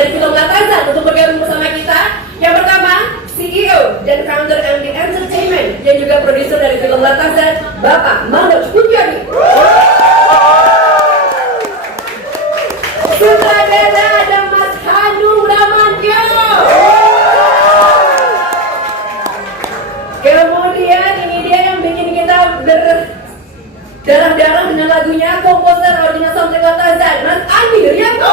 dari film Latazan untuk bergabung bersama kita. Yang pertama, CEO dan founder MD Entertainment dan juga produser dari film Latazan, Bapak Manoj Punjabi. Sutradara ada Mas Hanung Bramantyo. Kemudian ini dia yang bikin kita berdarah-darah dengan lagunya, komposer original soundtrack Latazan, Mas Andi Rianto.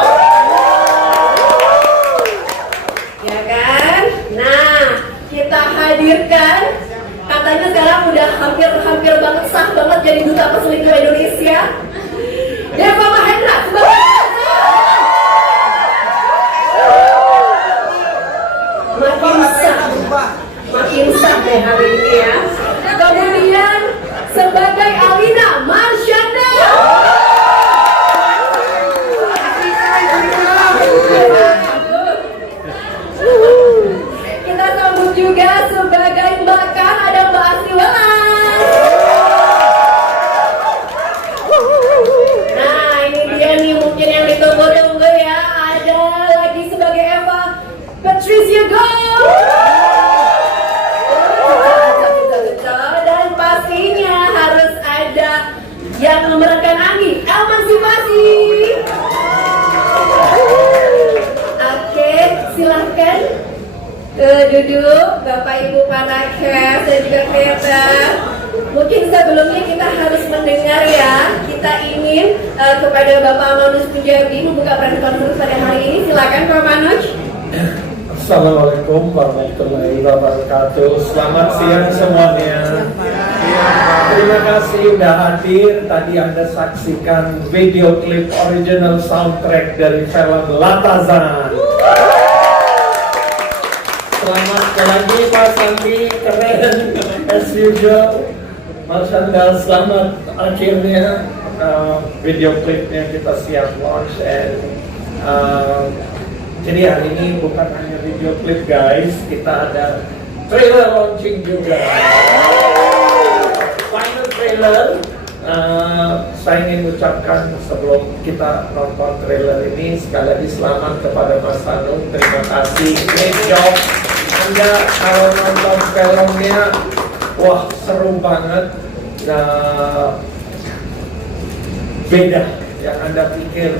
Ya kan? Nah, kita hadirkan, katanya sekarang udah hampir banget sah banget jadi duta perselingkuhan Indonesia, Deva Mahendra sebagai makin sah deh hari ini ya. Kemudian sebagai Alina Marsyanda. Kita sambut juga sebagai Mbak Kang, ada Mbak Asri Welas. Nah ini dia nih mungkin yang ditunggu-tunggu ya. Ada lagi sebagai Eva Patricia Goh. Dan pastinya harus ada yang memerankan Anggi, Emansipasi. Oke, silahkan duduk Bapak Ibu para cast dan juga kreator. Mungkin sebelumnya kita harus mendengar ya. Kita ingin kepada Bapak Manoj Punjabi membuka press conference pada hari ini. Silakan Pak Manoj. Assalamualaikum warahmatullahi wabarakatuh. Selamat siang semuanya. Terima kasih sudah hadir. Tadi Anda saksikan video klip original soundtrack dari film Latazan. Selamat sekali lagi Pak Santi, keren as usual. Mas Andal, selamat akhirnya video klipnya kita siap launch and jadi hari ini bukan hanya video klip guys, kita ada trailer launching juga. Final trailer, saya ingin ucapkan sebelum kita nonton trailer ini sekali lagi selamat kepada Mas Hanung, terima kasih, great job. Anda kalau nonton filmnya, wah seru banget, beda yang Anda pikir.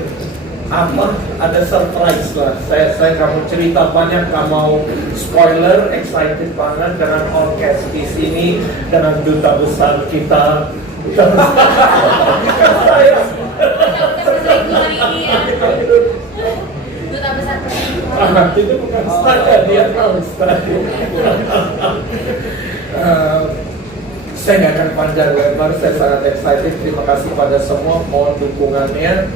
Apa ada surprise lah. Saya nggak mau cerita banyak, nggak mau spoiler. Excited banget dengan all cast di sini, dengan duta besar kita. Duta besar itu bukan saya, dia tahu saya. Saya nggak akan panjang lebar, saya sangat excited. Terima kasih pada semua, mohon dukungannya.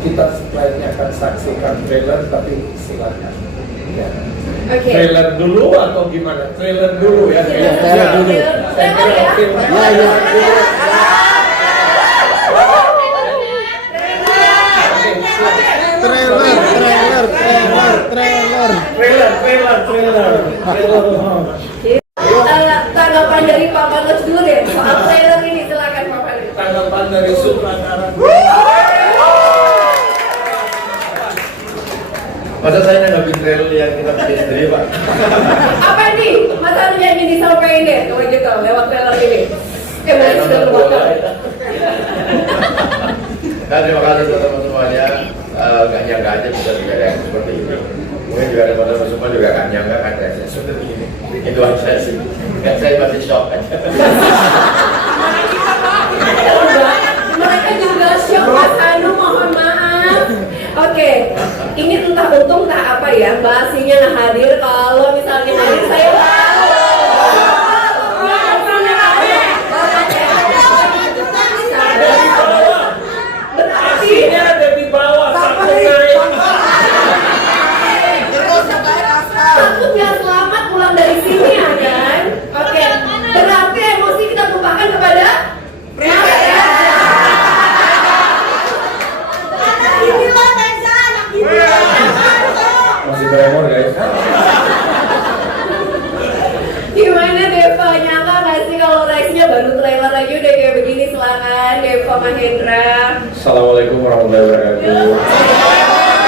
Kita setelahnya akan saksikan trailer, tapi silakan. Ya. Okay. Trailer dulu atau gimana? Trailer dulu ya. Trailer dulu. Saya kira film. Trailer. Tanggapan dari Pak Manoj dulu deh soal trailer ini, silakan Pak Manoj. Tanggapan dari sutradara. Masa saya nanggapin trailer yang kita bikin sendiri, Pak? Apa nih? Mas Hanung yang ingin disampaikan deh kalau gitu lewat trailer ini. Emosi sudah terbakar. Nah, terima kasih teman-teman semuanya. Gak nyangka aja bisa ada yang seperti ini. Mungkin juga ada teman-teman semua juga gak nyangka ada yang seperti ini. Itu aja sih. Saya masih shock aja. Mereka juga shock, Mas Hanung, mohon maaf. Oke, ini entah untung entah apa ya, Mbak Asinya hadir. Kalau misalnya hadir saya Asinya ada di bawah, sampai naik. takutnya selamat pulang dari sini ya kan? Oke, berarti emosi kita tumpahkan kepada Masih tremor guys. Gimana Deva, nyangka gak sih kalau reaksinya baru trailer aja udah kayak begini? Silakan Deva Mahendra. Assalamualaikum warahmatullahi wabarakatuh.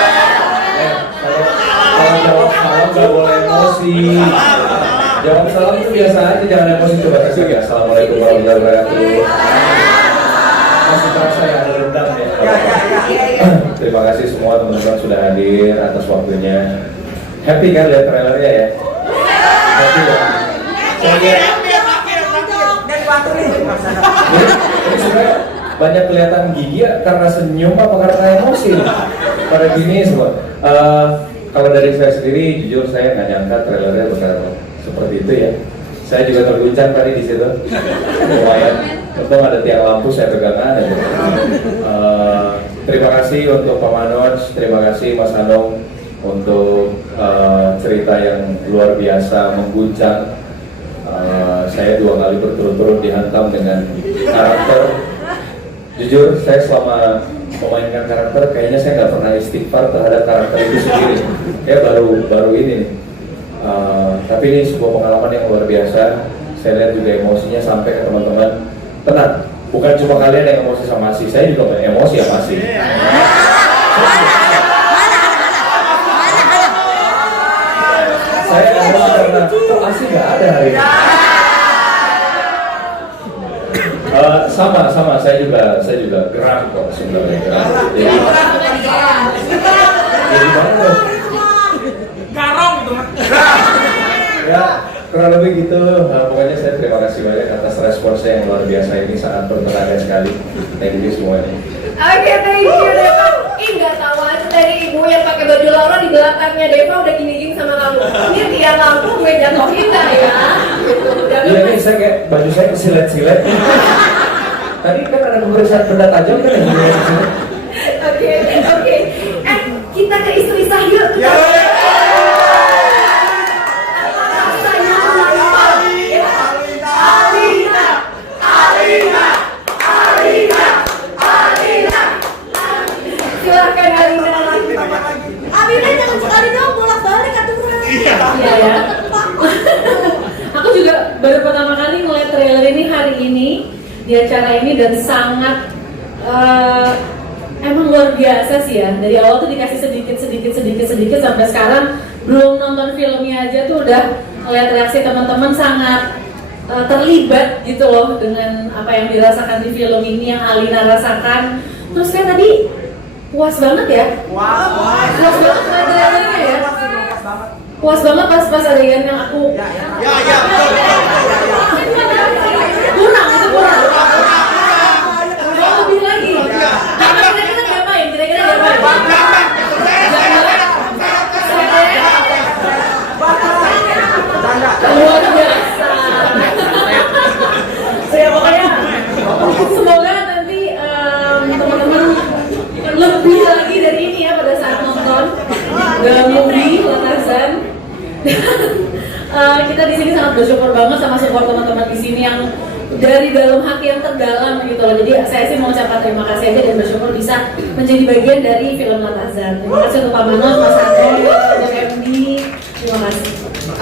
Jawab salam itu biasa aja, jangan emosi, coba kasih ya. Assalamualaikum warahmatullahi wabarakatuh. Masih terasa ya, ada rendang ya. Terima kasih semua teman-teman sudah hadir atas waktunya. Happy kan lihat trailernya ya? Happy ya? Ini sebenarnya banyak kelihatan gigi ya, karena senyum apa karena emosi pada gini semua. Kalau dari saya sendiri, jujur saya nggak nyangka trailernya bakal seperti itu ya. Saya juga terguncang tadi di situ. Lumayan. Untung ada tiang lampu, saya pegangan aja. Terima kasih untuk Pak Manoj, terima kasih Mas Anong untuk cerita yang luar biasa, mengguncang. Saya 2 kali berturut-turut dihantam dengan karakter. Jujur, saya selama memainkan karakter, kayaknya saya nggak pernah istighfar terhadap karakter itu sendiri. Kayak baru ini nih. Tapi ini sebuah pengalaman yang luar biasa. Saya lihat juga emosinya sampai ke teman-teman. Tenang, bukan cuma kalian yang emosi sama Asih, saya juga emosi sama Asih. Saya emosi karena kok Asih nggak ada hari ini. Sama, saya juga geram kok sebenarnya. Jadi gimana tuh? Garong itu kan. Ya, kurang lebih gitu. Pokoknya saya terima kasih banyak atas responsnya yang luar biasa ini, sangat bertenaga sekali. Thank you semuanya. Oke, thank you Deva. Nggak tahu aja dari ibu yang pakai baju Laura di belakangnya Deva udah gini-gini sama kamu. Ini tiang lampu gue jatuhin nggak ya? Gitu. Iya nih, saya kayak baju saya silet-silet. Tadi kan ada pemeriksaan benda tajam kan ya? Oke. Kita ke istri Sahil. Silakan Alina. Alina jangan sekali dong bolak-balik aturan. Iya ya. Aku juga baru pertama kali ngeliat trailer ini hari ini di acara ini dan sangat emang luar biasa sih ya. Dari awal tuh dikasih sedikit sampai sekarang belum nonton filmnya aja tuh udah ngeliat reaksi teman-teman sangat terlibat gitu loh dengan apa yang dirasakan di film ini, yang Alina rasakan. Terus kan tadi puas banget ya. Puas banget trailernya ya. Puas banget pas adegan yang aku kurang. Mau lebih lagi. Kira-kira ngapain? Luar biasa. Ya pokoknya semoga nanti teman-teman lebih lagi dari ini ya pada saat nonton The Movie Latarzan. Kita di sini sangat bersyukur banget sama support teman-teman di sini yang dari dalam hati yang terdalam gitu loh. Jadi saya sih mau ucapkan terima kasih aja dan bersyukur bisa menjadi bagian dari film Latarzan. Terima kasih untuk Pak Manoj, Mas Anong, untuk MD. Terima kasih.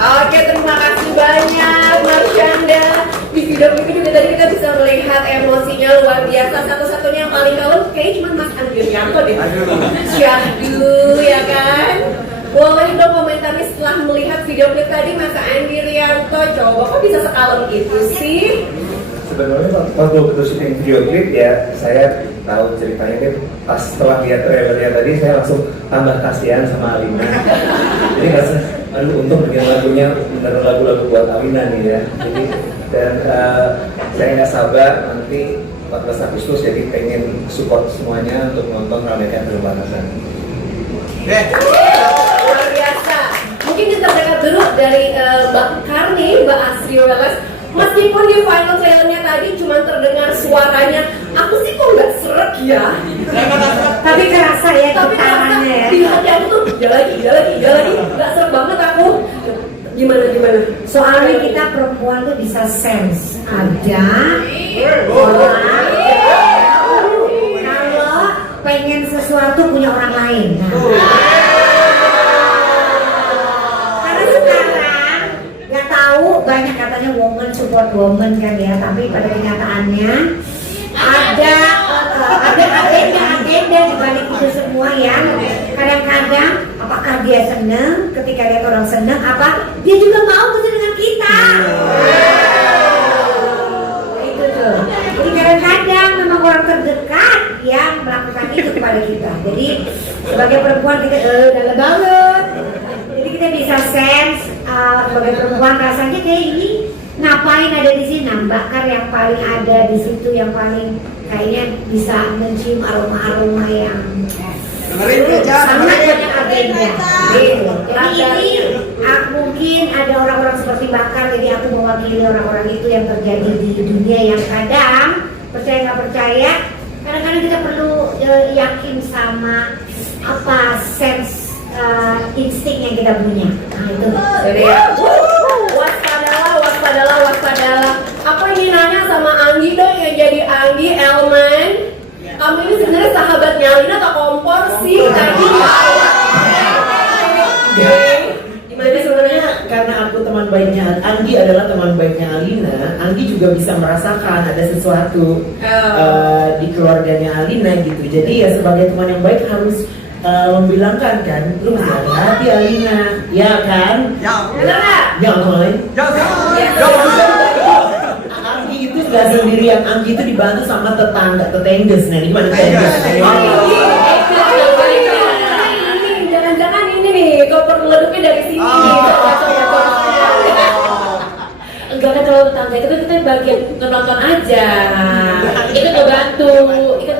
Oke, terima kasih banyak Marsyanda. Di video ini juga tadi kita bisa melihat emosinya luar biasa. Satu-satunya yang paling kalem kayaknya cuma Mas Andi Rianto deh. Syahdu ya kan. Boleh dong komentarnya setelah melihat video klip tadi Mas Andi Rianto. Coba kok bisa sekalem gitu sih? Sebenarnya waktu kita syuting video klip ya, saya tahu ceritanya kan pas setelah lihat trailernya tadi saya langsung tambah kasihan sama Alina. Jadi rasa, aduh untung bikin lagunya bener lagu-lagu buat Alina nih ya. Jadi dan saya nggak sabar nanti 14 Agustus jadi pengen support semuanya untuk nonton ramekan film Latarzan. Luar biasa. Mungkin kita dengar dulu dari Mbak Karni, Mbak Asri Welas. Meskipun di final trailernya tadi cuma terdengar suaranya, aku sih kok nggak seret ya. Tapi kerasa ya Tapi getarannya ya. di hati aku tuh dia lagi, nggak seret banget aku. Gimana? Soalnya kita perempuan tuh bisa sense ada orang kalau pengen sesuatu punya orang lain. Karena sekarang nggak tahu banyak katanya woman support woman kan ya, tapi pada kenyataannya ada agenda di balik itu semua. semua ya. Kadang-kadang apakah dia seneng ketika lihat orang seneng, apa dia juga mau bersama dengan kita. Itu tuh. Jadi kadang-kadang memang orang terdekat yang melakukan itu kepada kita. Jadi sebagai perempuan kita dalam banget. Jadi kita bisa sense sebagai perempuan rasanya kayak ini ngapain ada di sini. Nah, bakar yang paling ada di situ yang paling kayaknya bisa mencium aroma-aroma yang sangat banyak agenda. Jadi ini mungkin ada orang-orang seperti Bakar, jadi aku mewakili orang-orang itu yang terjadi di dunia yang kadang percaya nggak percaya, kadang-kadang kita perlu yakin sama apa sense insting yang kita punya. Nah itu. Jadi ya, waspadalah. Aku ingin nanya sama Anggi dong, yang jadi Anggi, Elman. Kamu ini sebenarnya sahabatnya Alina atau kompor sih? Tadi Gimana sebenarnya, karena aku teman baiknya Anggi adalah teman baiknya Alina, Anggi juga bisa merasakan ada sesuatu di keluarganya Alina gitu. Jadi ya sebagai teman yang baik harus membilangkan kan, lu mesti hati-hati Alina, ya kan? Jangan. Anggi itu gak sendirian, Anggi itu dibantu sama tetangges. Nah, gimana tetangges? Jangan-jangan ini nih, koper meleduknya dari sini nih. Enggak kan, kalau tetangga itu kita bagian nonton aja. Ikut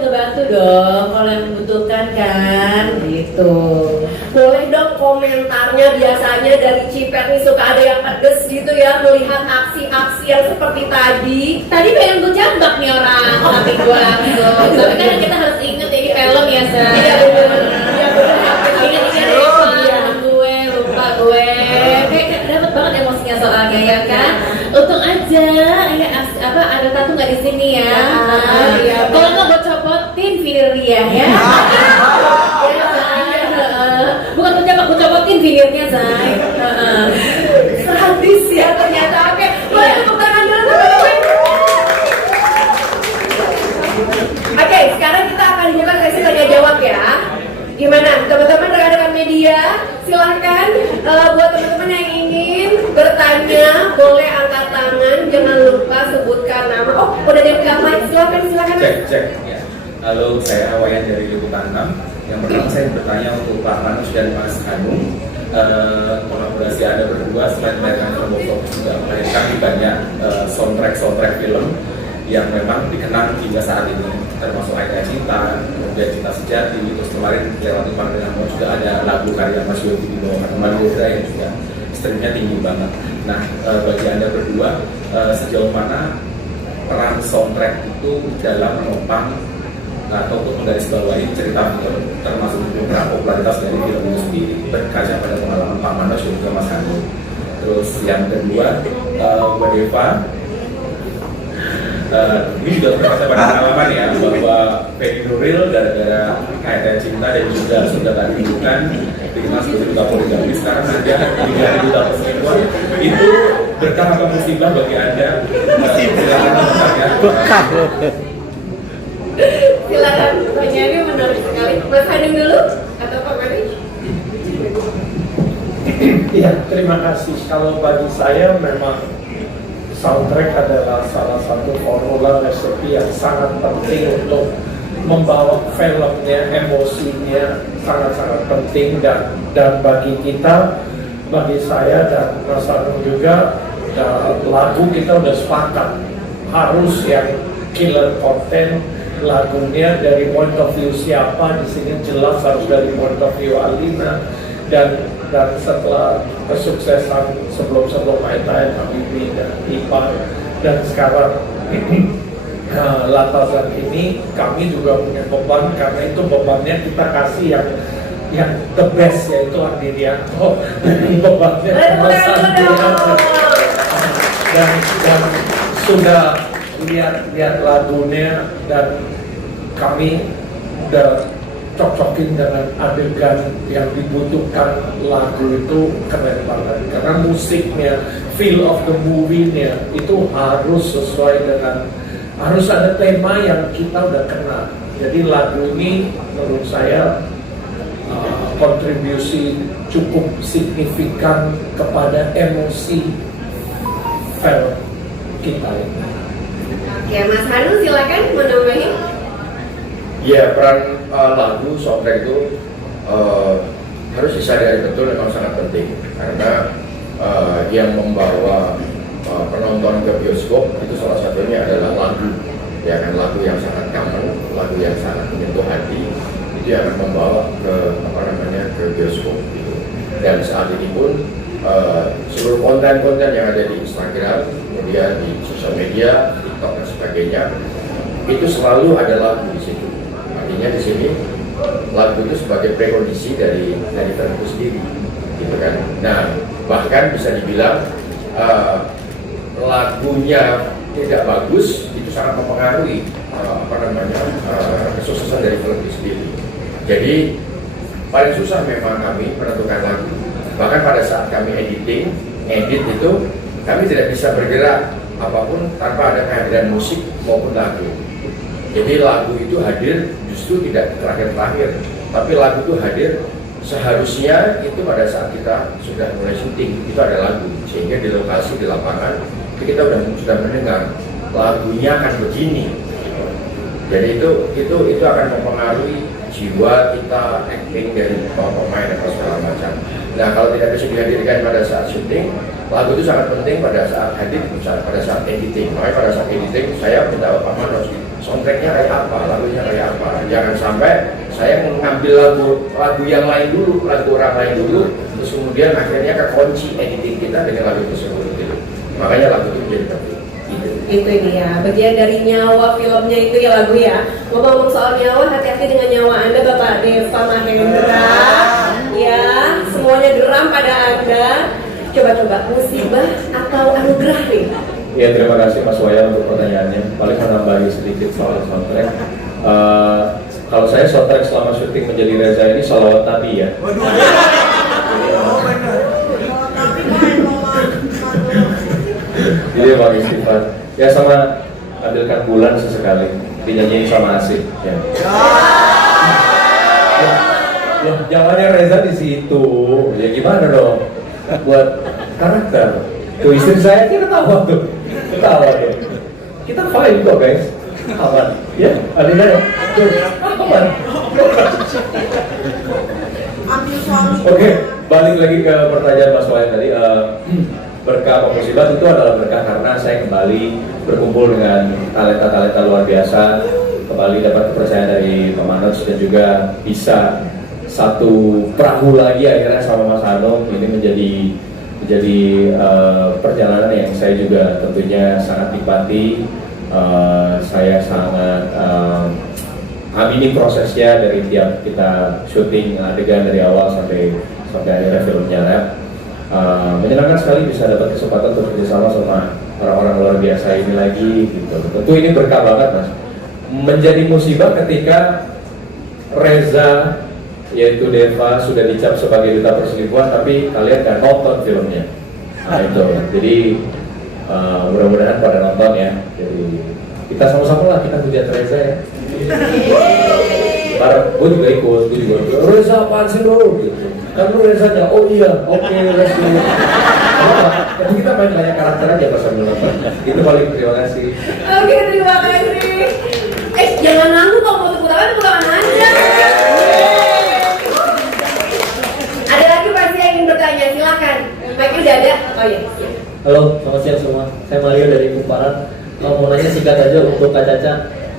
ngebantu dong kalau yang membutuhkan kan, gitu. Boleh dong komentarnya, biasanya dari Cipet nih suka ada yang pedes gitu ya, melihat aksi-aksi yang seperti tadi. Tadi pengen gue jambak nih orang, tapi gue langsung. Tapi kan kita harus inget ya, ini film ya, Say. Iya bener. Ingat gue, lupa gue. Kayak dapet banget emosinya soalnya ya kan. Untung aja, ya ada tato nggak di sini ya. Kalau nggak gue copotin vinirnya ya. Bukan gue copotin vinirnya, Zai. Sadis ya ternyata. Oke, boleh tepuk tangan dulu teman-teman. Oke, sekarang kita akan buka sesi tanya jawab ya. Gimana teman-teman, rekan-rekan media, silahkan buat teman-teman yang ingin bertanya boleh angkat tangan, jangan lupa sebutkan nama. Oh, udah dibuka mic, silahkan. Cek. Ya. Halo, saya Wayan dari Liputan 6. Yang pertama saya bertanya untuk Pak Manus dan Mas Hanung. Kolaborasi Anda berdua selain melahirkan film juga melahirkan banyak soundtrack film yang memang dikenang hingga saat ini, termasuk Ayat Cinta, kemudian Cinta Sejati, terus kemarin lewat Iman dengan Mau juga ada lagu karya Mas Yogi di bawah Teman Godra yang juga streamnya tinggi banget. Nah, bagi Anda berdua, sejauh mana peran soundtrack itu dalam menopang atau untuk menggarisbawahi cerita film, termasuk beberapa popularitas dari film itu sendiri berkaca pada pengalaman Pak Manos dan juga Mas Hanung. Terus yang kedua, Mbak Deva, ini juga berkaca pada pengalaman ya, bahwa Peggy Nuril gara-gara Ayat Cinta dan juga sudah tadi bukan Timnas Duta Poligami, sekarang ada 3.000 Duta Perselingkuhan. Itu berkah atau musibah bagi Anda? Silakan bertanya. Silakan, pertanyaannya menarik sekali. Mas Hanung dulu atau Pak Mari? Iya, terima kasih. Kalau bagi saya memang soundtrack adalah salah satu formula resepi yang sangat penting untuk membawa filmnya, emosinya sangat-sangat penting, dan bagi kita, bagi saya dan Mas Anung juga, lagu kita udah sepakat harus yang killer content lagunya dari point of view siapa, di sini jelas harus dari point of view Alina, dan setelah kesuksesan sebelum Aitai, Habibie dan Ipan, dan sekarang Latasan ini, kami juga punya beban, karena itu bebannya kita kasih yang the best, yaitu Andirianto. Bebannya Mas Andirianto, dan sudah lihat lagunya, dan kami udah cocokin dengan adegan yang dibutuhkan. Lagu itu keren banget karena musiknya, feel of the movie-nya itu harus sesuai dengan, harus ada tema yang kita udah kenal. Jadi lagu ini menurut saya kontribusi cukup signifikan kepada emosi film kita ini. Oke, Mas Hanu silakan mau nambahin. Ya, peran lagu soundtrack itu harus disadari betul, memang sangat penting karena yang membawa penonton ke bioskop itu salah satunya adalah lagu, ya kan, lagu yang sangat common, lagu yang sangat menyentuh hati, itu yang akan membawa ke bioskop gitu. Dan saat ini pun seluruh konten-konten yang ada di Instagram, kemudian di sosial media, TikTok dan sebagainya, itu selalu ada lagu di situ. Artinya di sini lagu itu sebagai prekondisi dari film itu sendiri, gitu kan. Nah, bahkan bisa dibilang lagunya tidak bagus itu sangat mempengaruhi kesuksesan dari film itu sendiri. Jadi paling susah memang kami menentukan lagu. Bahkan pada saat kami edit itu kami tidak bisa bergerak apapun tanpa ada kehadiran musik maupun lagu. Jadi lagu itu hadir justru tidak terakhir-terakhir, tapi lagu itu hadir seharusnya itu pada saat kita sudah mulai syuting itu ada lagu, sehingga di lokasi di lapangan itu kita sudah mendengar lagunya akan begini. Jadi itu akan mempengaruhi jiwa kita, acting dari pemain dan segala macam. Nah, kalau tidak bisa dihadirkan pada saat syuting, lagu itu sangat penting pada saat hadir, pada saat editing. Makanya pada saat editing saya minta Pak Manos, soundtracknya kayak apa, lagunya kayak apa. Jangan sampai saya mengambil lagu yang lain dulu, lagu orang lain dulu, terus kemudian akhirnya kekunci editing kita dengan lagu tersebut. Gitu. Makanya lagu itu menjadi penting. Itu dia, bagian dari nyawa filmnya itu ya lagu ya. Ngomong soal nyawa, hati-hati dengan nyawa Anda Bapak Deva Mahendra. Ya, semuanya geram pada Anda. Coba-coba, musibah atau anugerah nih? Ya, terima kasih Mas Waya untuk pertanyaannya. Paling menambahi sedikit soal soundtrack. Kalau saya soundtrack selama syuting Menjadi Reza ini salawat Nabi ya. Jadi Bang Istighfar ya, sama ambilkan bulan sesekali dinyanyiin sama Asik ya. Loh, jawabannya Reza di situ. Ya gimana dong? Buat karakter. Tuh istri saya kira tahu tuh. Kita fine kok guys. Aman. Ya, Alina ya. Aman. Oke, balik lagi ke pertanyaan Mas Wayan tadi. Berkah atau musibah itu adalah berkah karena saya kembali berkumpul dengan talenta-talenta luar biasa, kembali dapat kepercayaan dari Pak Manos dan juga bisa satu perahu lagi akhirnya sama Mas Hanung. Ini menjadi perjalanan yang saya juga tentunya sangat nikmati. Saya sangat amini prosesnya dari tiap kita syuting adegan dari awal sampai akhirnya filmnya rap. Menyenangkan sekali bisa dapat kesempatan untuk bekerjasama sama orang-orang luar biasa ini lagi gitu. Tentu ini berkah banget Mas. Menjadi musibah ketika Reza yaitu Deva sudah dicap sebagai duta perselingkuhan tapi kalian gak nonton filmnya. Nah itu, jadi mudah-mudahan pada nonton ya. Jadi kita sama-sama lah kita hujat Reza ya. Bareng, gue juga ikut, Reza apaan sih lo? Gitu. Kan lu Rezanya, oh iya, oke, let's go. Tapi kita main banyak karakter aja pas sambil nonton. Itu paling, terima kasih. Oke, terima kasih. Jangan nanggung kalau mau tepuk tangan aja. Ada lagi pasti yang ingin bertanya, silakan. Mic udah ada? Oh iya. Halo, selamat siang semua. Saya Mario dari Kumparan. Mau nanya singkat aja untuk Kak Caca.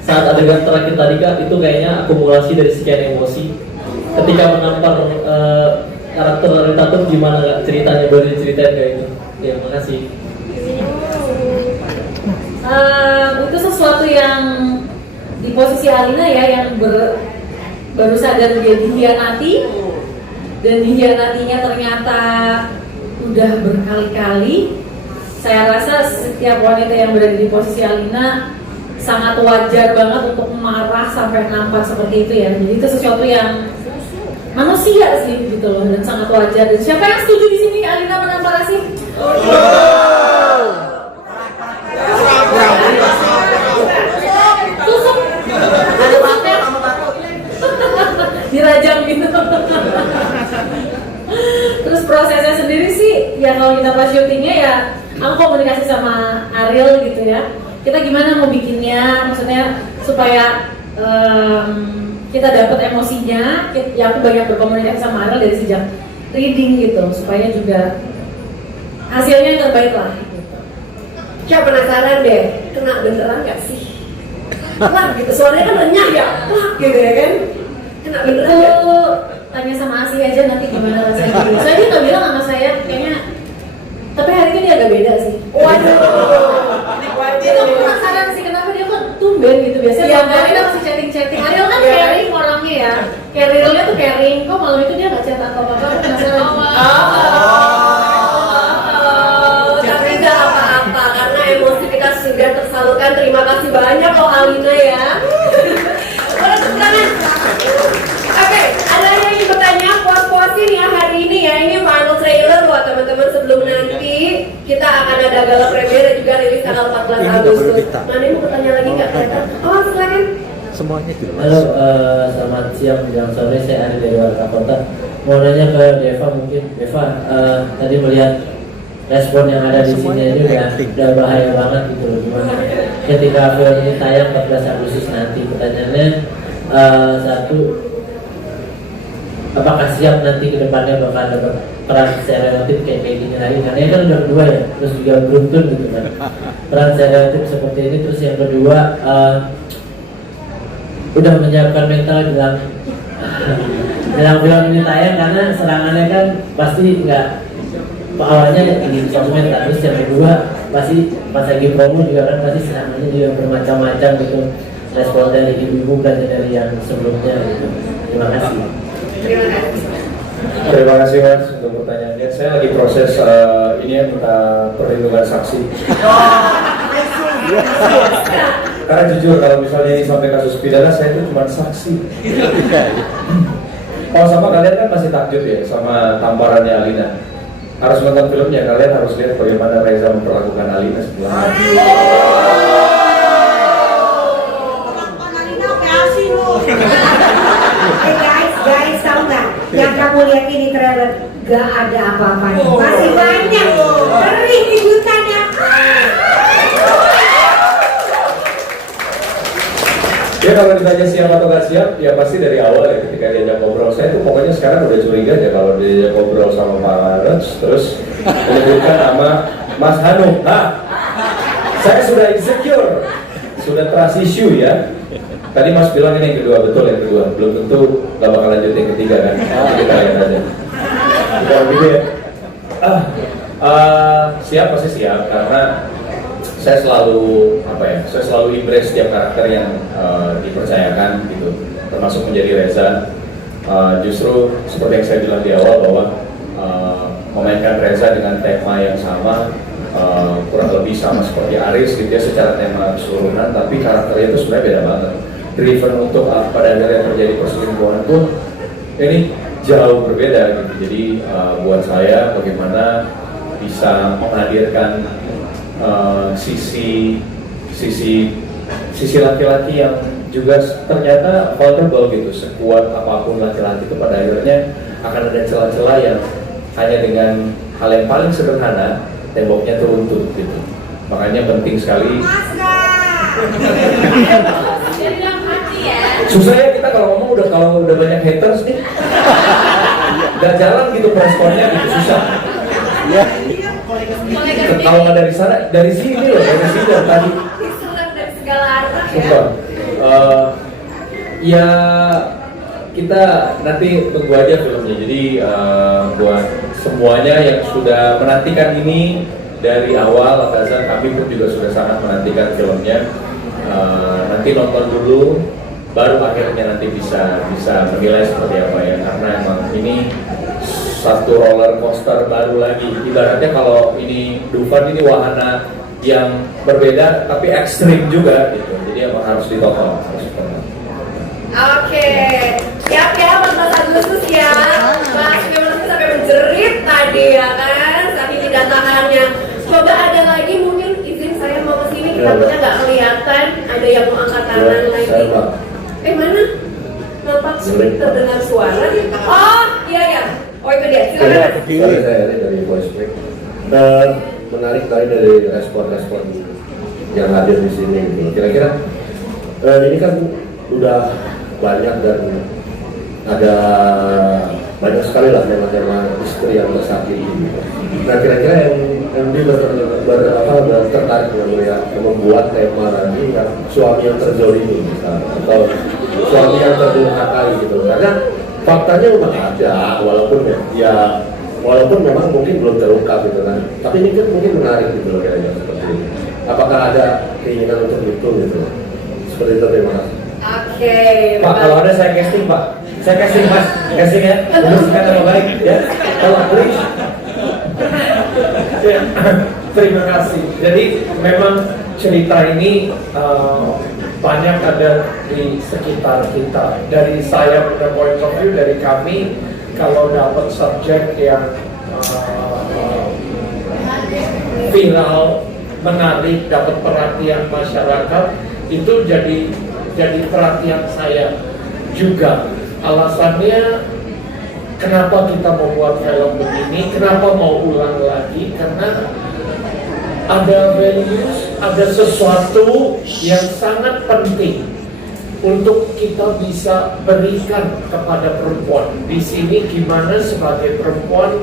Saat adegan terakhir tadi Kak, itu kayaknya akumulasi dari sekian emosi. Ketika menampar karakter Ritatum gimana Kak ceritanya, boleh diceritain kayak itu? Ya, makasih. Itu sesuatu yang di posisi Alina ya, yang baru sadar dia dihianati, dan dihianatinya ternyata udah berkali-kali. Saya rasa setiap wanita yang berada di posisi Alina sangat wajar banget untuk marah sampai nampar seperti itu ya. Jadi itu sesuatu yang manusia sih gitu loh, dan sangat wajar. Dan siapa yang setuju di sini Alina menampar Asih? Tusuk. Dirajam gitu. Terus prosesnya sendiri sih, ya kalau kita pas syutingnya ya, aku komunikasi sama Ariel gitu ya. Kita gimana mau bikinnya, maksudnya supaya kita dapat emosinya. Ya aku banyak berkomunikasi sama Ariel dari sejak reading gitu, supaya juga hasilnya yang terbaik lah. Siapa penasaran deh, kena beneran nggak sih? Wah gitu, suaranya kan renyah ya, wah gitu ya kan? Kena beneran nggak? Tanya sama Asih aja nanti gimana rasanya. Soalnya dia nggak bilang sama saya, kayaknya. Tapi hari ini dia agak beda sih. Waduh, Itu aku penasaran sih kenapa dia kok tumben gitu. Biasanya Iya, tiap hari kita masih chatting-chatting. Ariel kan Iya. caring orangnya ya. Kayak realnya tuh caring. Kok malam itu dia nggak chat apa-apa? Aku penasaran. Tapi nggak apa-apa karena emosi kita sudah tersalurkan. Terima kasih banyak loh Alina ya. Boleh tepuk tangan. Oke, ada yang ingin bertanya? Puas-puasin ya hari ini ya. Ini final trailer buat teman-teman sebelum nanti kita akan ada gala premier dan juga rilis tanggal 14 Agustus. Mana yang mau bertanya lagi nggak kelihatan? Oh silakan. Halo, selamat siang menjelang sore, saya Ari dari Warta Kota. Mau nanya ke Deva mungkin, Deva tadi melihat respon yang ada di sini ini udah bahaya banget gitu loh. Gimana ketika film ini tayang 14 Agustus nanti, pertanyaannya satu, apakah siap nanti ke depannya bakal dapat peran stereotip kayak gini lagi? Karena ini kan udah kedua ya, terus juga beruntun gitu kan peran stereotip seperti ini. Terus yang kedua, udah menyiapkan mental dalam film ini tayang, karena serangannya kan pasti nggak awalnya di sosmed, terus yang kedua pasti pas lagi promo juga kan pasti serangannya juga bermacam-macam gitu, respon dari ibu-ibu dan dari yang sebelumnya gitu. Terima kasih. Terima kasih Mas untuk pertanyaannya. Saya lagi proses ini ya, minta perlindungan saksi. Karena jujur kalau misalnya ini sampai kasus pidana, saya itu cuma saksi. Oh sama kalian kan masih takjub ya sama tamparannya Alina. Harus nonton filmnya, kalian harus lihat bagaimana Reza memperlakukan Alina sebelumnya. Guys, tahu nggak? Yang kamu lihat ini trailer gak ada apa-apanya. Masih banyak. Kering kejutannya. Ya kalau ditanya siap atau nggak siap, ya pasti dari awal ya ketika diajak ngobrol. Saya tuh pokoknya sekarang udah curiga ya kalau diajak ngobrol sama Pak Maret, terus menyebutkan nama Mas Hanung. Nah, saya sudah insecure, sudah trust issue ya. Tadi Mas bilang ini yang kedua, betul yang kedua. Belum tentu nggak bakal lanjut yang ketiga kan. Kita lihat aja. Kalau gitu ya. Siap pasti siap karena saya selalu saya selalu embrace setiap karakter yang dipercayakan gitu, termasuk menjadi Reza. Justru seperti yang saya bilang di awal bahwa memainkan Reza dengan tema yang sama, kurang lebih sama seperti Aris gitu ya secara tema keseluruhan, tapi karakternya itu sebenarnya beda banget. Driven untuk pada akhirnya terjadi perselingkuhan pun ini jauh berbeda gitu. Jadi buat saya bagaimana bisa menghadirkan sisi laki-laki yang juga ternyata vulnerable gitu. Sekuat apapun laki-laki itu pada akhirnya akan ada celah-celah yang hanya dengan hal yang paling sederhana temboknya teruntuh gitu. Makanya penting sekali. Susah ya kita kalau ngomong kalau udah banyak haters nih, nggak jalan gitu responnya gitu, susah. Kalau nggak dari sana, dari sini loh, dari sini dari tadi. Diserang dari segala arah ya. Sumpah. Ya kita nanti tunggu aja filmnya. Jadi buat semuanya yang sudah menantikan ini dari awal, Ataza, kami pun juga sudah sangat menantikan filmnya. Nanti nonton dulu, baru akhirnya nanti bisa menilai seperti apa ya. Karena emang ini satu roller coaster baru lagi. Ibaratnya kalau ini Dufan ini wahana yang berbeda tapi ekstrim juga gitu. Jadi emang harus ditonton. Oke, siap ya 14 Agustus ya. Mas Firman sampai menjerit tadi ya kan, saking tidak tahannya. Coba ada lagi mungkin izin saya mau kesini, kita punya nggak kelihatan. Ada yang mau angkat tangan lagi. Mana? Nampak sulit terdengar suara. Oh iya ya. Oh itu dia. silakan. Sorry, saya dari Voice Break. Menarik tadi dari respon-respon yang hadir di sini gitu. Kira-kira ini kan udah banyak dan ada banyak sekali lah tema-tema istri yang tersakiti. Nah, kira-kira yang tertarik melihat membuat tema lagi yang suami yang terzolimi misalnya, atau suami yang terdurhakai gitu. Karena faktanya memang ada, walaupun memang mungkin belum terungkap gitu kan. Tapi ini kan mungkin menarik gitu loh kayaknya seperti ini. Apakah ada keinginan untuk itu gitu? Seperti itu, terima kasih. Oke, Pak, kalau ada saya casting Pak. Saya casting Mas, casting ya. Bersihkan nama baik ya. Kalau please. Ya, terima kasih. Jadi memang cerita ini banyak ada di sekitar kita. Dari saya punya point of view, dari kami, kalau dapat subjek yang viral, menarik, dapat perhatian masyarakat, itu jadi perhatian saya juga. Alasannya kenapa kita mau buat film begini, kenapa mau ulang lagi, karena ada values, ada sesuatu yang sangat penting untuk kita bisa berikan kepada perempuan. Di sini gimana sebagai perempuan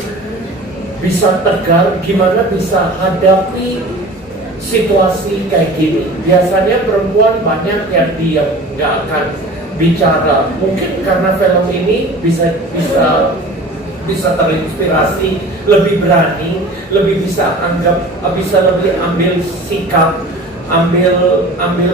bisa tegar, gimana bisa hadapi situasi kayak gini. Biasanya perempuan banyak yang diam, nggak akan bicara. Mungkin karena film ini bisa terinspirasi, lebih berani, lebih bisa lebih ambil sikap, ambil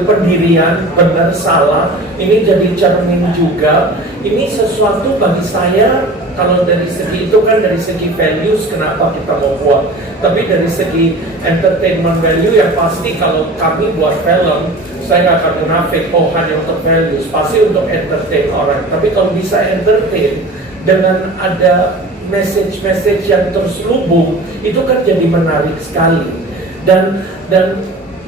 pendirian, benar salah. Ini jadi cermin juga. Ini sesuatu bagi saya, kalau dari segi itu kan dari segi values kenapa kita mau buat. Tapi dari segi entertainment value yang pasti kalau kami buat film, saya nggak akan munafik, hanya untuk values, pasti untuk entertain orang. Tapi kalau bisa entertain dengan ada message-message yang terselubung, itu kan jadi menarik sekali. Dan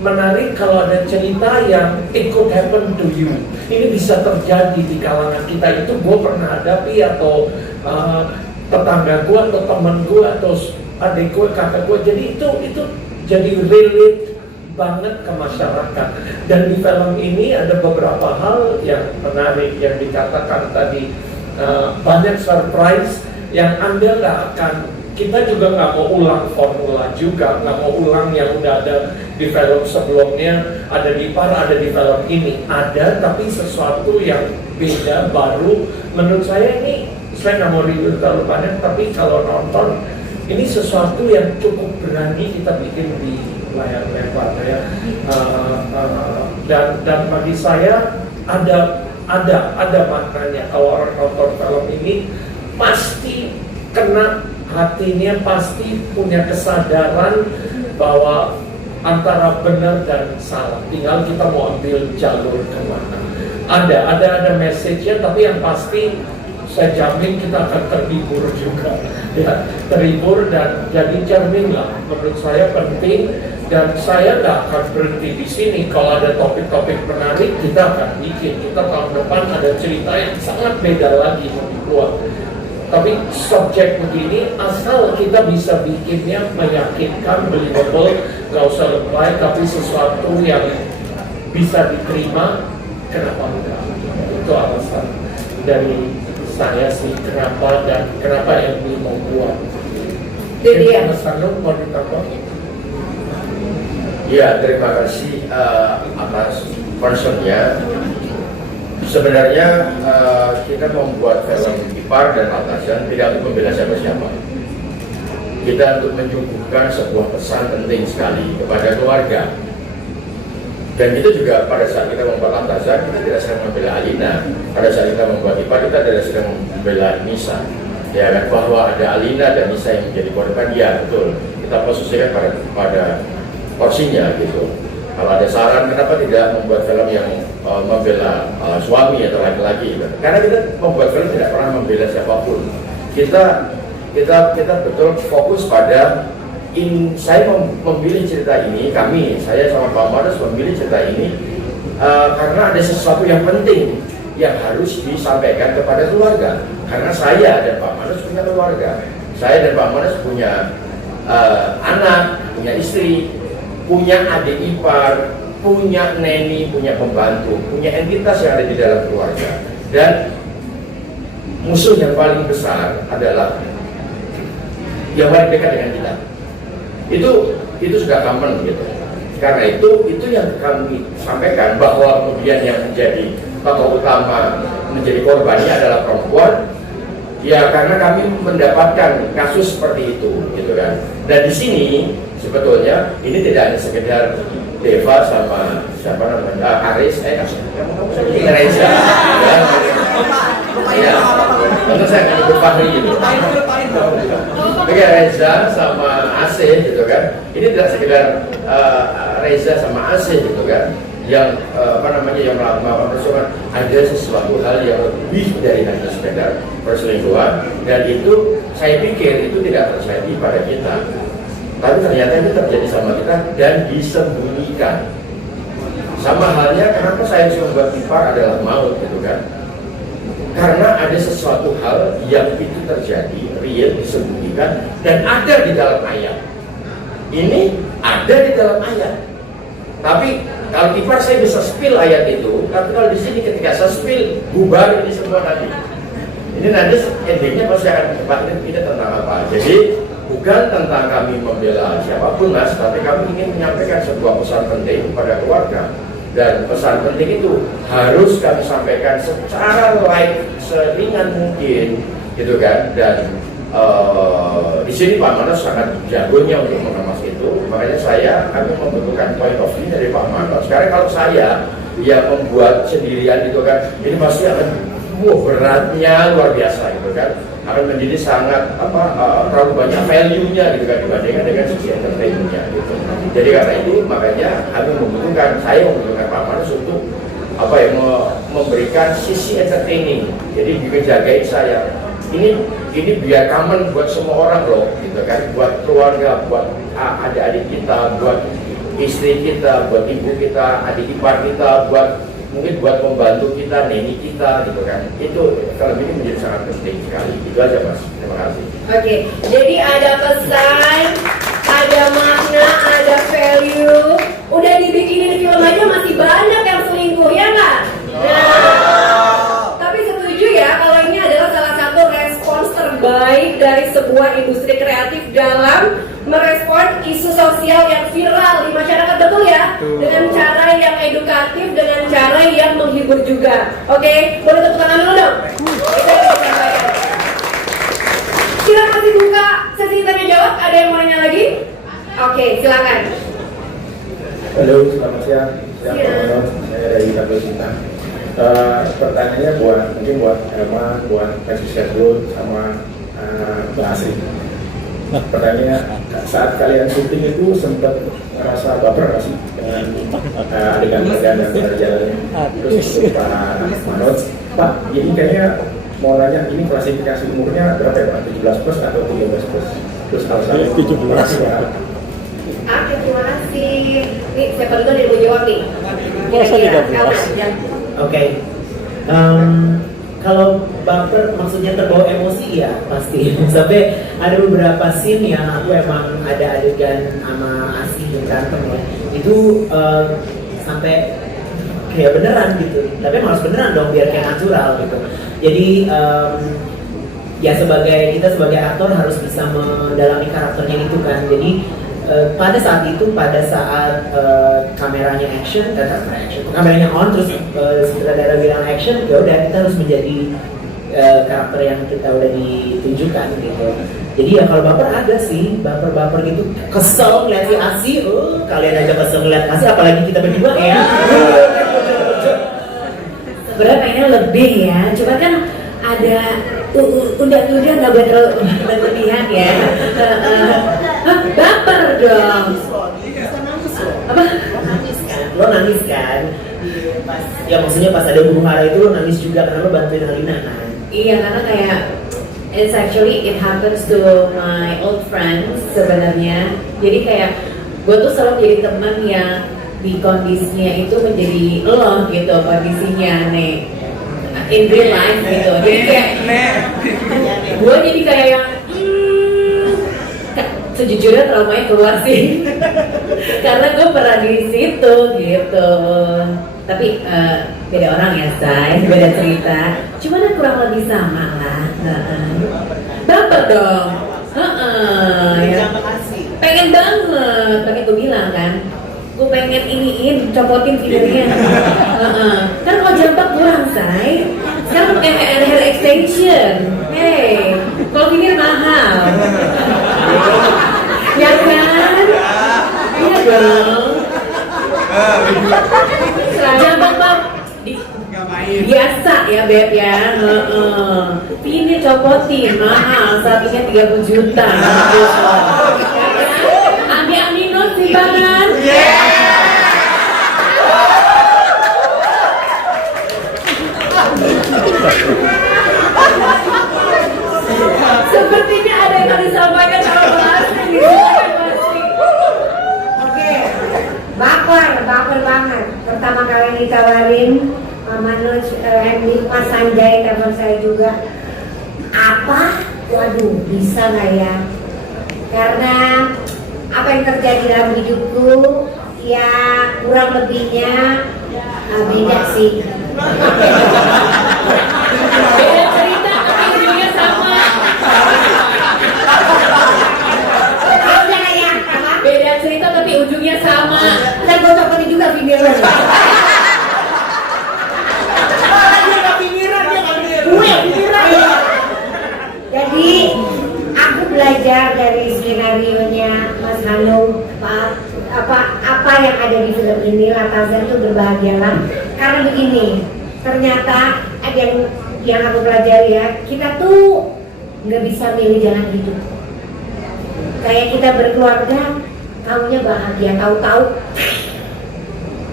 menarik kalau ada cerita yang it could happen to you. Ini bisa terjadi di kalangan kita. Itu gue pernah hadapi, atau tetangga gue, atau teman gue, atau adik gue, kakak gue. Jadi itu jadi relate banget ke masyarakat. Dan di film ini ada beberapa hal yang menarik yang dikatakan tadi. Banyak surprise yang Anda nggak akan, kita juga nggak mau ulang formula juga, nggak mau ulang yang udah ada di film sebelumnya, ada di Par, ada di film ini. Ada, tapi sesuatu yang beda, baru. Menurut saya ini, saya nggak mau review terlalu banyak, tapi kalau nonton, ini sesuatu yang cukup berani kita bikin di layar lebar ya. Dan bagi saya ada maknanya. Kalau orang nonton film ini pasti kena hatinya, pasti punya kesadaran bahwa antara benar dan salah, tinggal kita mau ambil jalur kemana. Ada message-nya, tapi yang pasti saya jamin kita akan terhibur juga ya, terhibur dan jadi cermin lah. Menurut saya penting, dan saya nggak akan berhenti di sini. Kalau ada topik-topik menarik, kita akan bikin. Kita tahun depan ada cerita yang sangat beda lagi mau dibuat. Tapi subjek begini, asal kita bisa bikinnya meyakinkan, believable, nggak usah lebay, tapi sesuatu yang bisa diterima, kenapa enggak? Itu alasan dari saya sih, kenapa dan kenapa yang mau buat. Jadi Mas Sandung mau ditambah? Ya, terima kasih atas concernnya. Sebenarnya kita membuat film Ipar dan Atasan tidak untuk membela siapa-siapa. Kita untuk menyuguhkan sebuah pesan penting sekali kepada keluarga. Dan itu juga pada saat kita membuat Atasan, kita tidak sedang membela Alina. Pada saat kita membuat Ipar, kita tidak sedang membela Nisa. Ya kan, bahwa ada Alina dan Nisa yang menjadi korban, ya betul. Kita posisikan pada porsinya gitu. Kalau ada saran, kenapa tidak membuat film yang membela suami atau laki-laki? Karena kita membuat film tidak pernah membela siapapun. Kita betul fokus pada saya memilih cerita ini. Saya sama Pak Madas memilih cerita ini karena ada sesuatu yang penting yang harus disampaikan kepada keluarga. Karena saya dan Pak Madas punya keluarga. Saya dan Pak Monas punya anak, punya istri, punya adik ipar, punya neni, punya pembantu, punya entitas yang ada di dalam keluarga. Dan musuh yang paling besar adalah yang paling dekat dengan kita. Itu sudah common gitu. Karena itu yang kami sampaikan, bahwa kemudian yang menjadi tokoh utama, menjadi korbannya adalah perempuan. Ya, karena kami mendapatkan kasus seperti itu, gitu kan. Dan di sini sebetulnya ini tidak hanya sekedar Deva sama siapa namanya, Aris, Reza, ya, untuk saya akan ikut Fahri gitu. Oke, Reza sama Asih, gitu kan. Ini tidak sekedar Reza sama Asih, gitu kan, yang yang melakukan perselingkuhan. Ada sesuatu hal yang lebih dari hanya sekedar perselingkuhan, dan itu saya pikir itu tidak terjadi pada kita, tapi ternyata itu terjadi sama kita dan disembunyikan. Sama halnya kenapa saya membuat ipar adalah maut, gitu kan, karena ada sesuatu hal yang itu terjadi real, disembunyikan, dan ada di dalam ayat. Ini ada di dalam ayat. Tapi kalau ipar saya bisa spill ayat itu, tapi kalau di sini ketika saya spill, bubar ini semua tadi. Ini nanti endingnya pasti akan cepat. Ini tentang apa? Jadi bukan tentang kami membela siapapun, Mas, tapi kami ingin menyampaikan sebuah pesan penting kepada keluarga. Dan pesan penting itu harus kami sampaikan secara live, seringan mungkin, gitu kan. Dan di sini Pak Manos sangat jagonya untuk mengemas itu, makanya kami membutuhkan point of view dari Pak Manos. Sekarang kalau saya yang membuat sendirian itu kan, ini pasti akan beratnya luar biasa, gitu kan, akan menjadi sangat terlalu banyak value-nya, gitu kan, dibandingkan dengan sisi entertainment-nya, gitu. Jadi karena itu makanya saya membutuhkan Pak Manos untuk memberikan sisi entertaining. Jadi menjagain saya. Ini biar common buat semua orang loh, gitu kan, buat keluarga, buat adik-adik kita, buat istri kita, buat ibu kita, adik ipar kita, mungkin buat pembantu kita, neni kita, gitu kan. Itu film ini menjadi sangat penting sekali. Itu aja, Mas. Terima kasih. Oke, jadi ada pesan, ada makna, ada value. Udah dibikinin film aja masih banyak yang selingkuh, ya nggak? Tapi setuju ya kalau ini adalah salah satu respons terbaik dari sebuah industri kreatif dalam merespon isu sosial yang viral di masyarakat, betul ya? Dengan cara yang edukatif, dengan cara yang menghibur juga. Oke, boleh tepuk tangan dulu dong. Itu yang disampaikan. Silakan dibuka sesi tanya jawab. Ada yang mau nanya lagi? Oke, silakan. Halo, selamat siang. Saya dari Kabel Cinta. Pertanyaannya mungkin buat Elma, buat Presiden Blood, sama Mbak Asri. Pertanyaannya, saat kalian syuting itu sempat merasa baper nggak sih dengan adegan-adegan yang berjalannya? Terus untuk Pak Manoj, Pak, ini kayaknya mau nanya, ini klasifikasi umurnya berapa ya Pak? 17+ atau 13+? Terus alasannya 17. Oke, terima kasih. Nih, siapa dulu yang mau jawab nih? Oke. Kalau baper maksudnya terbawa emosi ya pasti. Sampai ada beberapa scene yang aku emang ada adegan sama Asih berantem ya. Itu sampai kayak beneran gitu. Tapi emang harus beneran dong biar kayak natural gitu. Jadi ya kita sebagai aktor harus bisa mendalami karakternya itu kan. Jadi pada saat kameranya kameranya on, terus sutradara bilang action, ya udah kita harus menjadi karakter yang kita udah ditunjukkan gitu. Jadi ya kalau baper ada sih, baper gitu, kesel ngeliat si Asi, kalian aja kesel ngeliat Asi, apalagi kita berdua ya. Sebenarnya pengennya lebih ya, cuma kan ada udah nggak boleh terlalu berlebihan ya. Baper dong. Apa? Lo nangis kan? Ya maksudnya pas ada huru hara itu lo nangis juga karena lo bantuin Alina kan? Iya, karena kayak it happens to my old friends sebenarnya. Jadi kayak gue tuh selalu jadi teman yang di kondisinya itu menjadi lo gitu, kondisinya nih in real life gitu. Jadi kayak gue jadi kayak yang sejujurnya traumanya keluar sih. Karena gue pernah di situ gitu. Tapi beda orang ya, Say, beda cerita. Cuman kurang lebih sama lah. Baper dong. Ya. Pengen banget, pengen gue bilang kan. Gue pengen iniin, copotin videonya. Kan kalau jambak kurang, Say. Sekarang pakai hair extension. Hey, kalau ini mahal. Ya kan? Iya dong. Jambak bang biasa ya Beb ya. Ini copotin mahal, sapinya 30 juta. Aminot sih banget. Sepertinya ada yang harus disampaikan sama Mas. Oke, baper banget. Pertama kali ditawarin Manoj Mas Sanjay, teman saya juga. Apa? Waduh, bisa nggak ya? Karena apa yang terjadi dalam hidupku, ya kurang lebihnya beda sih. Beda cerita tapi ujungnya sama. Beda cerita tapi ujungnya sama. Dan gue copotin juga videonya. Jadi aku belajar dari skenario-nya Mas Hanung, apa yang ada di film ini. Latazan itu berbahagialah. Karena begini, ternyata ada yang aku pelajari ya, kita tuh nggak bisa milih jalan hidup. Kayak kita berkeluarga, taunya bahagia, tahu-tahu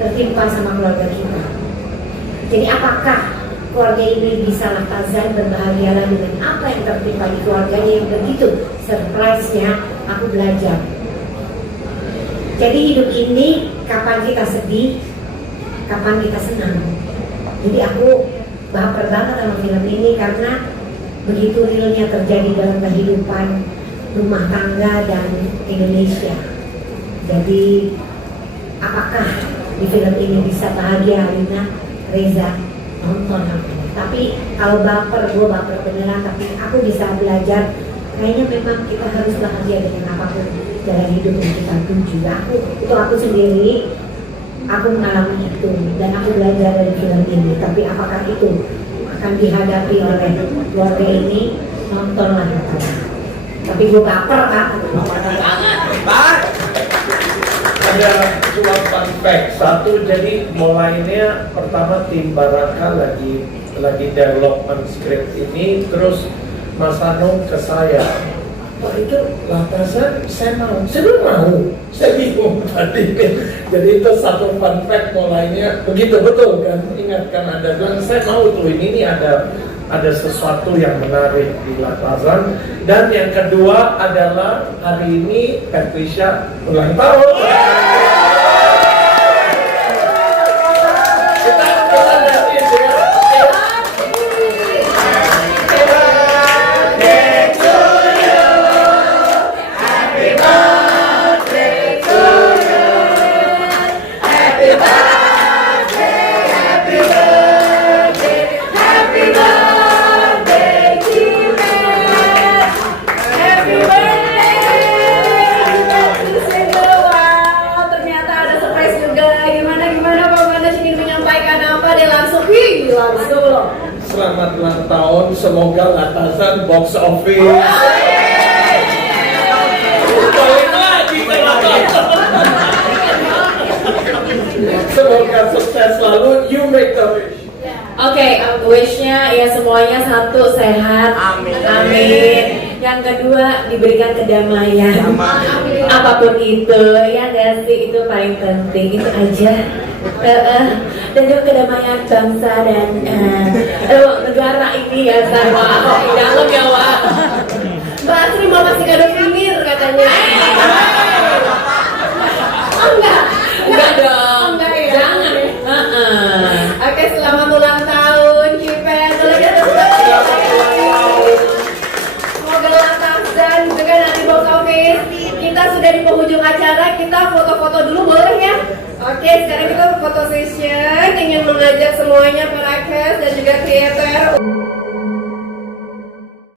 tertimpa sama keluarga kita. Jadi apakah keluarga ini bisa Latazan berbahagialah dengan apa yang tertimpa di keluarganya yang begitu surprise-nya? Aku belajar. Jadi hidup ini kapan kita sedih, kapan kita senang. Jadi aku baper banget sama film ini karena begitu realnya terjadi dalam kehidupan rumah tangga dan Indonesia. Jadi apakah di film ini bisa bahagia Alina, Reza? Nonton aku. Tapi kalau baper, gue baper beneran. Tapi aku bisa belajar. Kayaknya memang kita harus bahagia dengan apapun dalam hidup yang kita tuju. Aku sendiri, aku mengalami itu dan aku belajar dari film ini. Tapi apakah itu akan dihadapi oleh keluarga ini? Nontonlah katanya. Tapi gue baper kan? Ada dua fun fact. Satu, jadi mulainya pertama tim Baraka lagi development script ini, terus Mas Hanung ke saya, Pak itu Latazan saya mau, saya bingung tadi. Jadi itu satu fun fact mulainya begitu, betul kan? Ingatkan Anda bilang saya mau tuh ini ada sesuatu yang menarik di Latazan. Dan yang kedua adalah hari ini Patricia ulang tahun. Kita nanti selamat ulang tahun, semoga Latazan box office. Balik lagi ke Latazan. Semoga sukses selalu. You make the wish. Oke, wish-nya ya semuanya satu, sehat. Amin. Yang kedua diberikan kedamaian. Apapun itu, ya gak sih, itu paling penting, itu aja. Dan juga kedamaian bangsa dan negara ini ya sama di dalam ya Wak. Mbak Asri mau kasih kado finir katanya. Enggak dong. Jangan. Oke, selamat ulang tahun Cipen. Semoga Latazan juga nanti box office. Kita foto-foto dulu boleh ya? Oke, sekarang kita foto session. Ingin mengajak semuanya para cast dan juga creator